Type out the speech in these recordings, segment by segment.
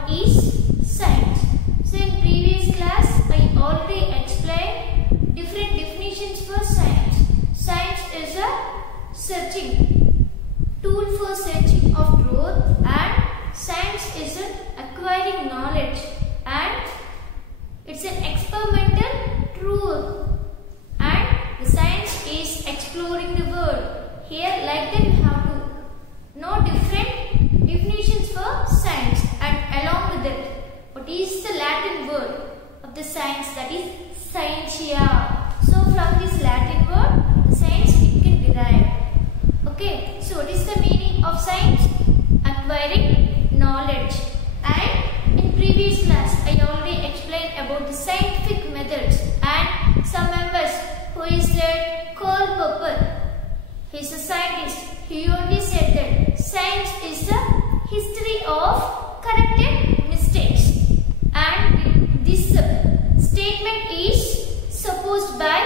what is science. So in previous class I already explained different definitions for science. Science is a searching tool for searching of truth, and science is an acquiring knowledge, and it's an experimental truth, and the science is exploring the world. Here like that you have to know different definitions for science, and along with it what is the Latin word of the science, that is scientia. So from this Latin word the science it can derive. Okay, so what is the meaning of science? Acquiring knowledge. And in previous class I already explained about the scientific methods, and some members who is that Karl Popper, he is a scientist, he only said that science is the history of corrected mistakes, and this statement is supposed by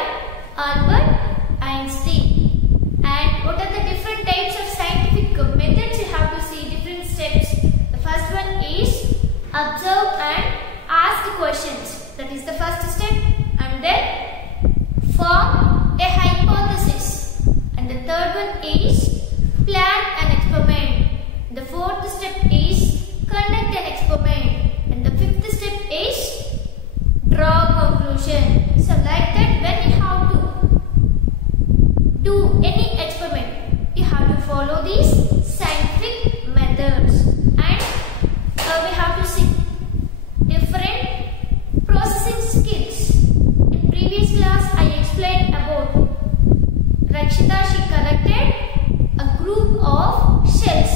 Albert Einstein. And what are the different types of scientific methods? You have to see different steps. The first one is observe and ask questions. That is the first step. And then form a hypothesis. And the third one is plan an experiment. The fourth step is conduct an experiment. And the fifth step is draw a conclusion. So like that, when you have to do any experiment, you have to follow these scientific methods, and we have to see different processing skills. In previous class I explained about Rakshita. She collected a group of shells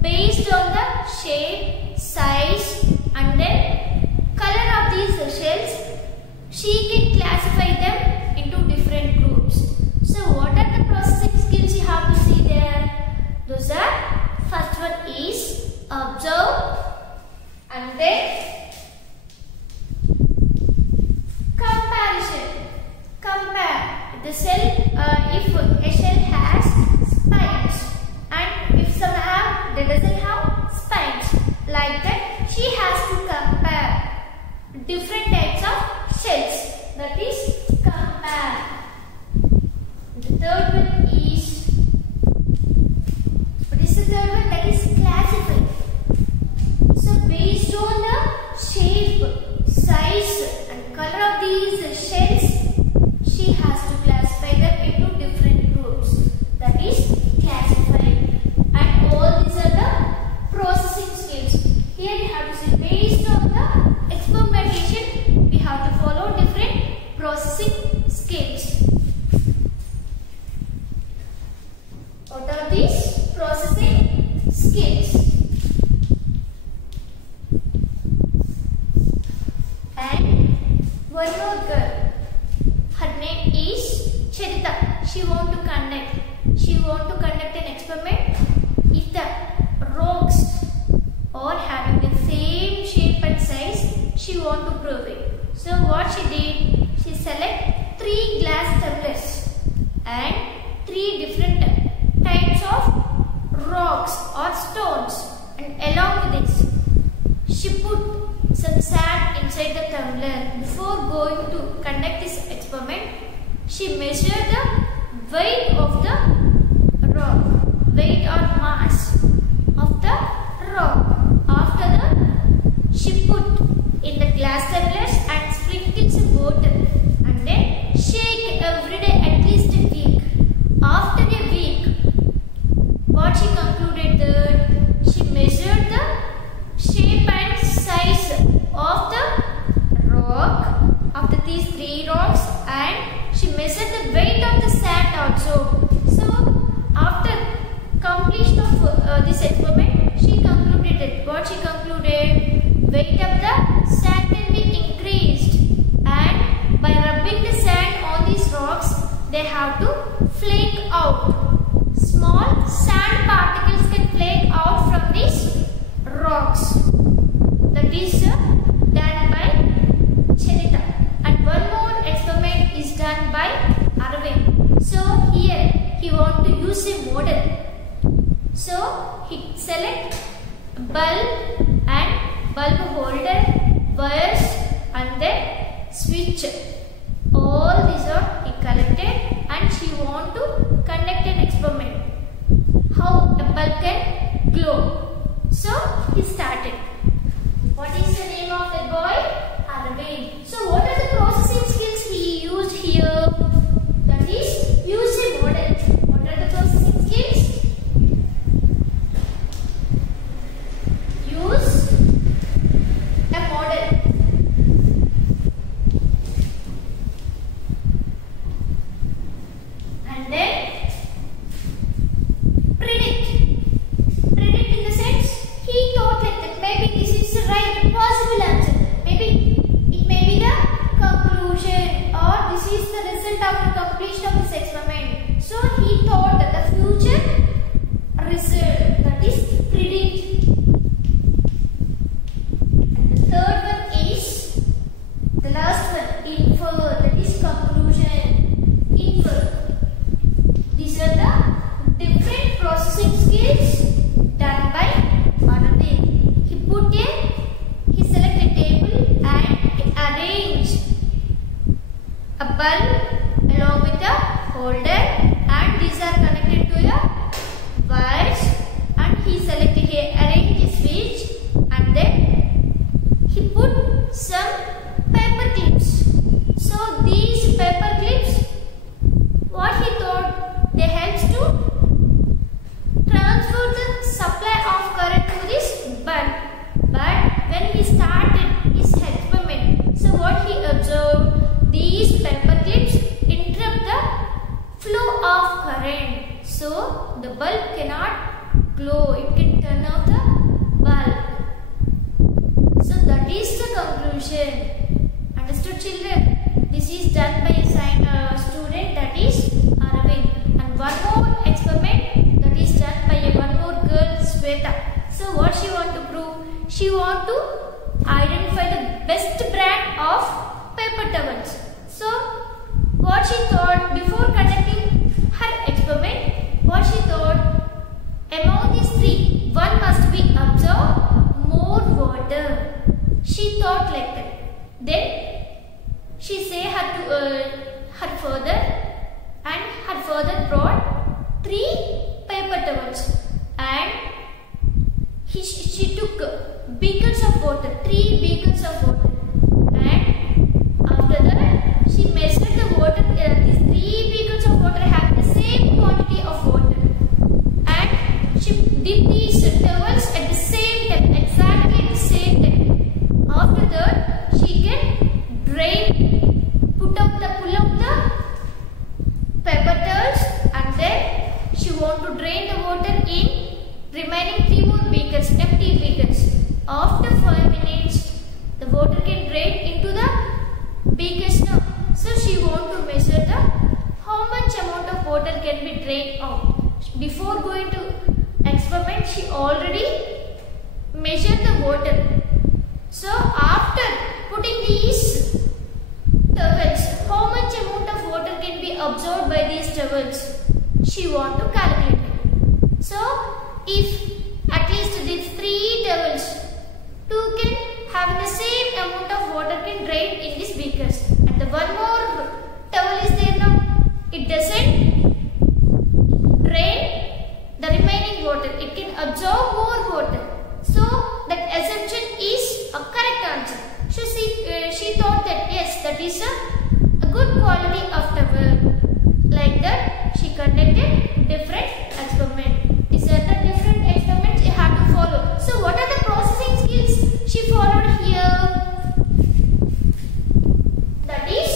based on the shape, size and then color of these shells. She can classify them into different groups. So what are the processing skills you have to see there? Those are, first one is observe, and then comparison. Compare the shell. If a shell has spines, and if some have, they doesn't have spines. Like that, she has to compare different types of shells. That is compare. The third one is, what is the third one? That is classify. So based on the shape, size and color of these shells, she has to classify them into different groups. That is classify. And all these are the processing skills. Here you have to see, based on the experimentation, we have to follow different processing skills. What are these processing skills? And one more girl, her name is Charita. She want to conduct an experiment. If the rocks are having the same shape and size, she want to prove it. So what she did, she select 3 glass tumblers and 3 different types of rocks or stones, and along with this she put some sand inside the tumbler. Before going to conduct this experiment, she measured the weight of the rock, weight or mass of the rock. After that, she put in the glass tumblers and sprinkled some water, and then shake every day at least a week. After a week, what she concluded that she measured the shape and size of the rock, after these 3 rocks, and she measured the weight of the sand also. So after completion of this experiment, she concluded it. What she concluded? Weight of the sand can be increased, and by rubbing the sand on these rocks, they have to flake out. Small sand particles can flake out from these rocks. That is done by Charita. And one more experiment is done by Arvind. So here he want to use a model. So he select bulb, and bulb bulb along with a holder, and these are connected to a wires, and he arranged his switch, and then he put some paper clips. So these paper clips, what he thought, they helps to transfer the supply of current to this bulb. But when he started his experiment, so what he observed, these paper clips interrupt the flow of current. So the bulb cannot glow, it can turn off the bulb. So that is the conclusion. Understood, children? This is done by a student, that is Arvind. And one more experiment, that is done by one more girl, Sweta. So what she want to prove? She want to identify the best brand of paper towels. So what she thought before conducting her experiment, what she thought, among these three, one must be absorb more water. She thought like that. Then she say her father brought 3 paper towels, and she took beakers of water, 3 beakers of water, and after that she measured the water. These 3 beakers of water have the same quantity of water, and she did these towels at the same time, exactly at the same time. After that, she can pull out the paper towels, and then she want to drain the water in remaining 3 more beakers, empty beakers. After 5 minutes, the water can drain into the beakers now. So she want to measure how much amount of water can be drained out. Before going to experiment, she already measured the water. So after putting these towels, how much amount of water can be absorbed by these towels, she want to calculate it. So if at least these 3 towels, 2 can have the same amount of water can drain in these beakers, and the one more towel is there now, it doesn't drain the remaining water, it can absorb more water. So that assumption is a correct answer. So she thought that yes, that is a good quality of towel. Like that, she conducted different experiments. These are the different experiments you have to follow. So what are the processing skills she followed here? That is,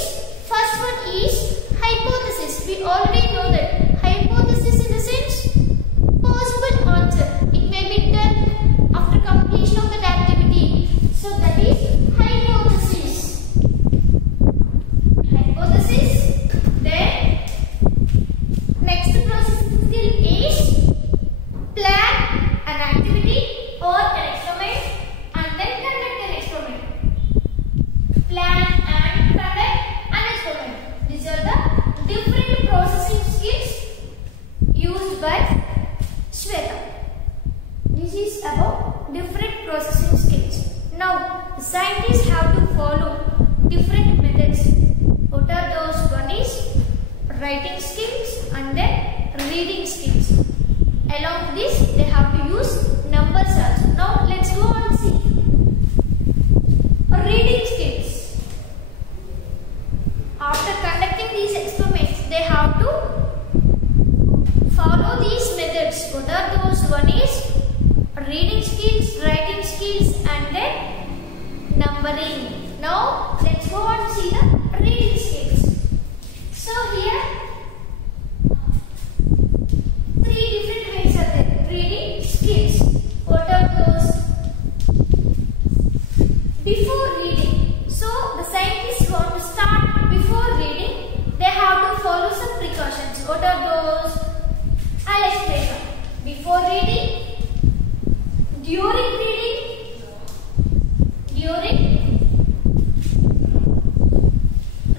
first one is hypothesis. We already know that hypothesis in the sense possible answer. It may be done after completion of that activity. So that is hypothesis. Hypothesis. Then next processing skill is plan an activity or an experiment and then conduct an experiment. Plan and conduct an experiment. These are the different processing skills used by Sweta. This is about different processing skills. Now, the scientists have to follow different methods. What are those? One is writing skills and then reading skills. Along with this, they have to use numbers also. Now, let's go on see. Reading skills. After conducting these experiments, they have to follow these methods. What are those? One is reading skills, writing skills, and then numbering. Now, let's go on see the reading skills. So here, 3 different ways are there. Reading skills. What are those? Before reading. So, the scientists want to start before reading. They have to follow some precautions. What are those? I'll explain now. Before reading, during reading,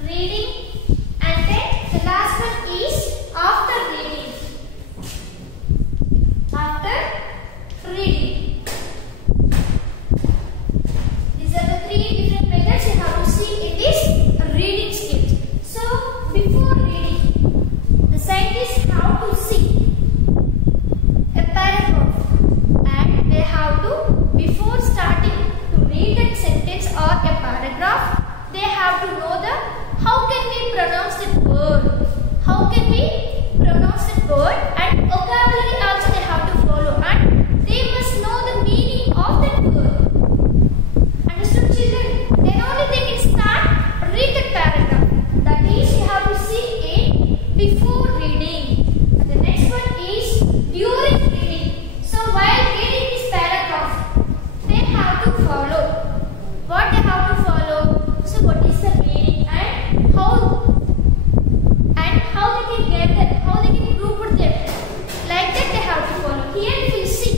reading, and then the last one is after reading. After reading. These are the 3 different methods you have to see in this reading skills. So have to know the how can we pronounce that word. How can we pronounce that word, and vocabulary also they have to follow, and they must know the meaning of that word. Understood, children? Then only they can start read the paragraph. That is, you have to see it before reading. And the next one is during reading. So while reading this paragraph, they have to follow. What they have to follow? So what is the meaning and how they can get that, how they can group them. Like that they have to follow. Here we will see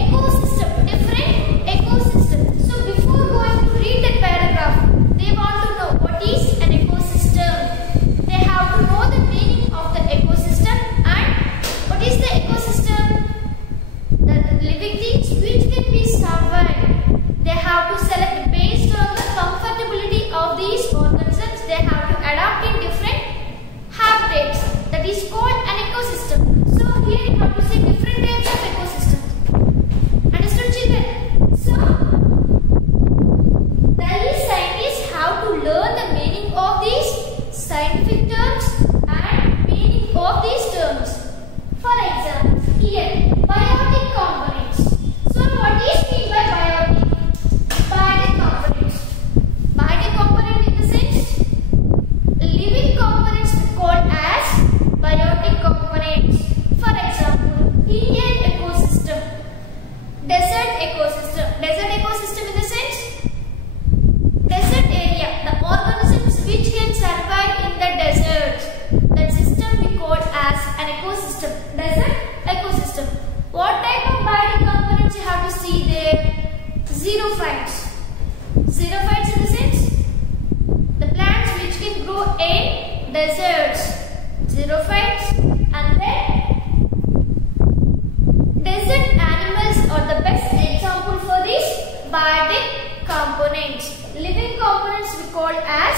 ecosystem, different ecosystem. So before going to read that paragraph, they want to know what is an ecosystem. They have to know the meaning of the ecosystem, and what is the ecosystem? The living things which can be survived. They have to select based on the comfortability of these organisms. They have to adapt in different habitats. That is called an ecosystem. So here you have to see different types of ecosystems. Understood, children? So the scientists have to learn the meaning of these scientific terms and meaning of these terms. For example, here biotic components. So what is meant by biotic? Biotic components. Biotic component in the sense living components called as biotic components. For example, Indian ecosystem, desert ecosystem. Desert ecosystem in the sense desert area, the organisms which can survive in the desert. That system we call as an ecosystem. Desert ecosystem. What type of biotic components you have to see there? Xerophytes. Xerophytes in the sense the plants which can grow in deserts. Xerophytes. And then desert animals are the best example for these biotic components. Living components we call as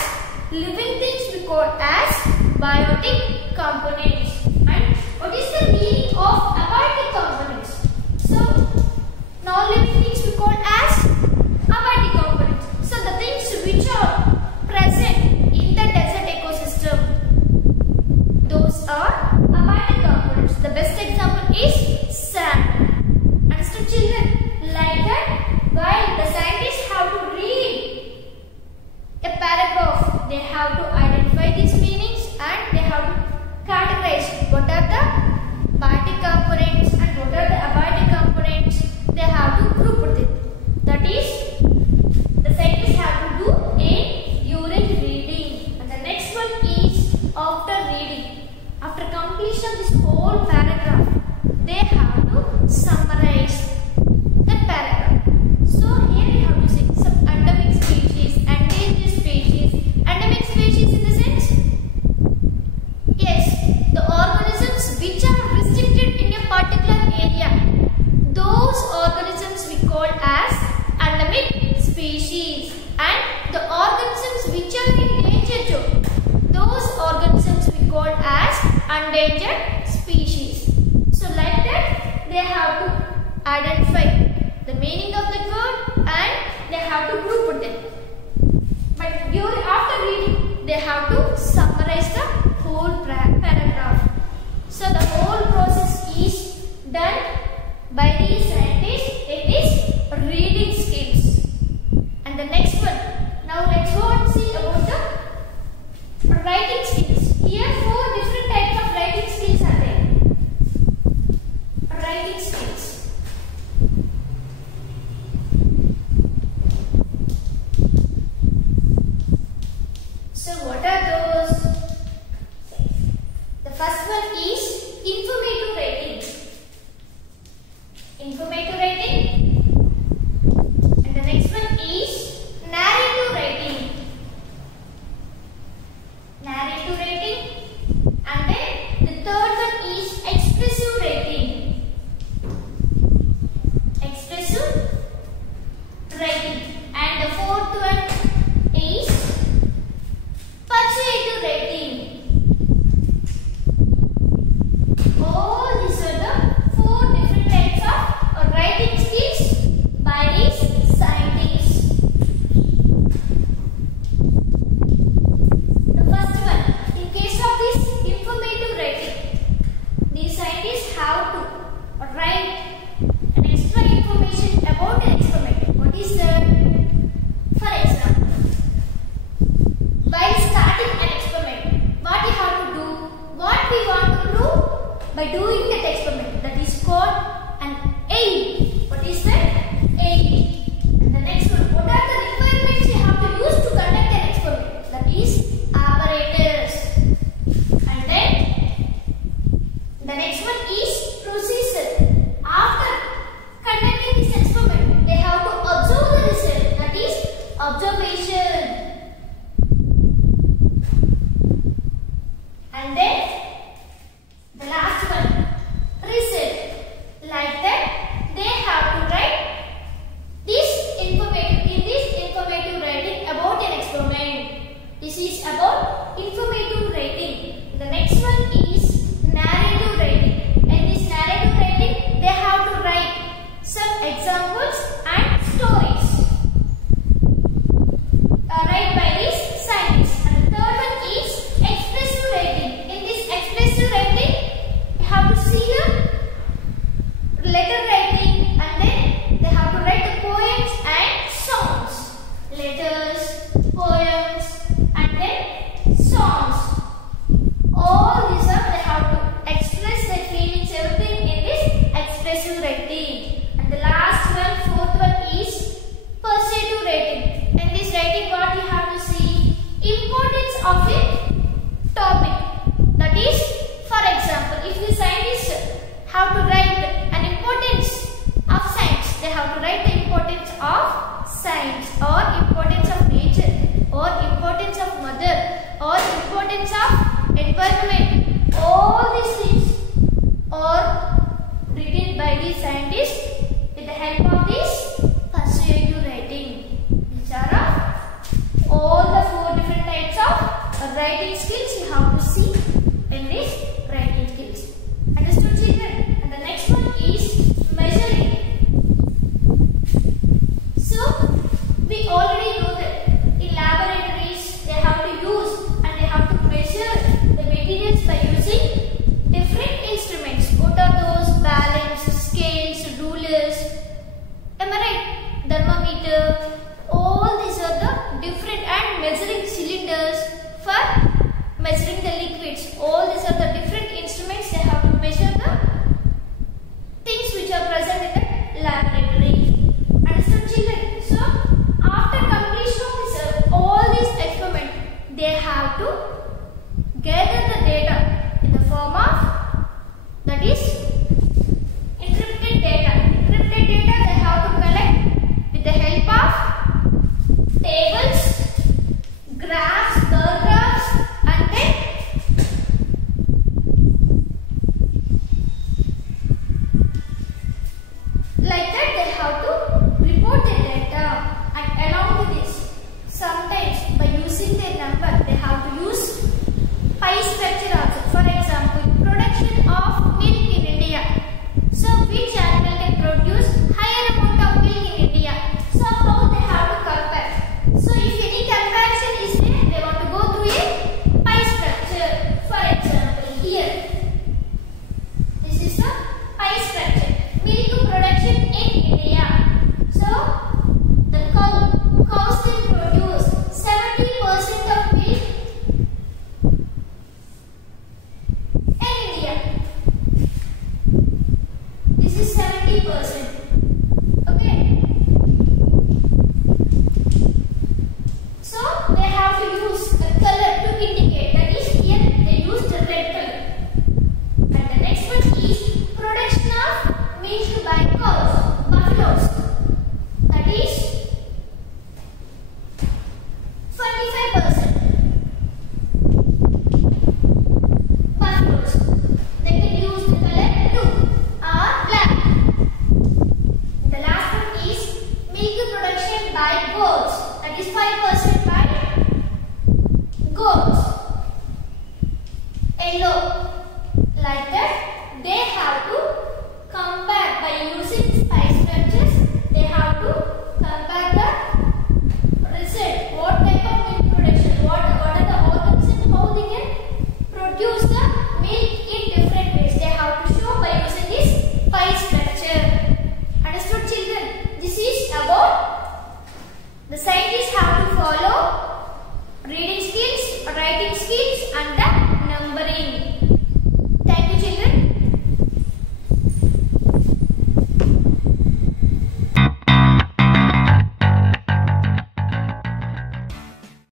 living things we call as biotic components. And what is the meaning of abiotic components? So non-living things we call as abiotic components. So the things which are present in the desert ecosystem, those are abiotic components. The best example is sand. Understood, children? Like that, while the scientists have to read a paragraph, they have to identify these meanings and they have to categorize what are the biotic components and what are the abiotic components. They have to group them. That is, the scientists have to do during reading. And the next one is after reading. After completion of this whole paragraph, they have to summarize the paragraph. So here we have to say some endemic species, endangered species. Endemic species in the sense, yes, the organisms which are restricted in a particular area. Those organisms we call as endemic species, and the organisms which are in danger too, those organisms we call as endangered species. So like that, they have to identify the meaning of that word and they have to group them. But after reading, they have to summarize the whole paragraph. So the whole process is done by these scientists in this reading skills. And the next one, now let's go and see about the writing skills. Here 4 different types of writing skills are there. Writing skills. So what are those? The first one is informative writing. Informative This is about informative writing. The next one is narrative writing. In this narrative writing, they have to write some examples and stories. Write by these scientists. And the third one is expressive writing. In this expressive writing, you have to see the letter writing, and then they have to write the poems and songs. Letters, poems, and then songs. All these are they have to express their feelings, everything in this expressive writing. And the last one, fourth one is persuasive writing. In this writing, what you have to see? Importance of a topic. That is, for example, if the scientists have to write an importance of science, they have to write the importance of science, or importance of nature, or importance of mother, or importance of environment. All these things are written by the scientists with the help of this persuasive writing. These are all the four different types of writing skills you have to see in this writing skills. Understood, children? And the next one is measuring. So, we already know that in laboratories they have to use and they have to measure the materials by using different instruments. What are those? Balance, scales, rulers. Am I right? Thermometer. All these are the different, and measuring cylinders for measuring the liquids. All these are the different instruments. They have to measure the things which are present in the laboratory. Understood, children? So, after completion of this, all these experiments, they have to gather the data in the form of, that is, encrypted data. Encrypted data they have to collect with the help of tables, graphs, bar graphs, and then like that they have to report the data. And along with this, sometimes by using their number, they have to use pie structure also. For example, production of milk in India. So, which animal can produce higher amount of milk in India? So, how they have to compare? So, if any comparison is there, they want to go through a pie structure. For example, here, this is the pie structure. Milk production in India. So, the cows can produce 70% of milk in India. This is 70%. Okay. So, they have to use a color to indicate. That is, here they use the red color. And the next one is production of milk by cows, buffaloes. That is 25%. Buffaloes. They can use the color blue or black. The last one is milk production by goats. That is 5% by goats. Yellow. Like that, they have to compare by using spice structures. They have to compare the result. What type of milk production? What are the organisms? How they can produce the milk in different ways? They have to show by using this pie structure. Understood, children? This is about the scientists have to follow reading skills, writing skills, and the numbering.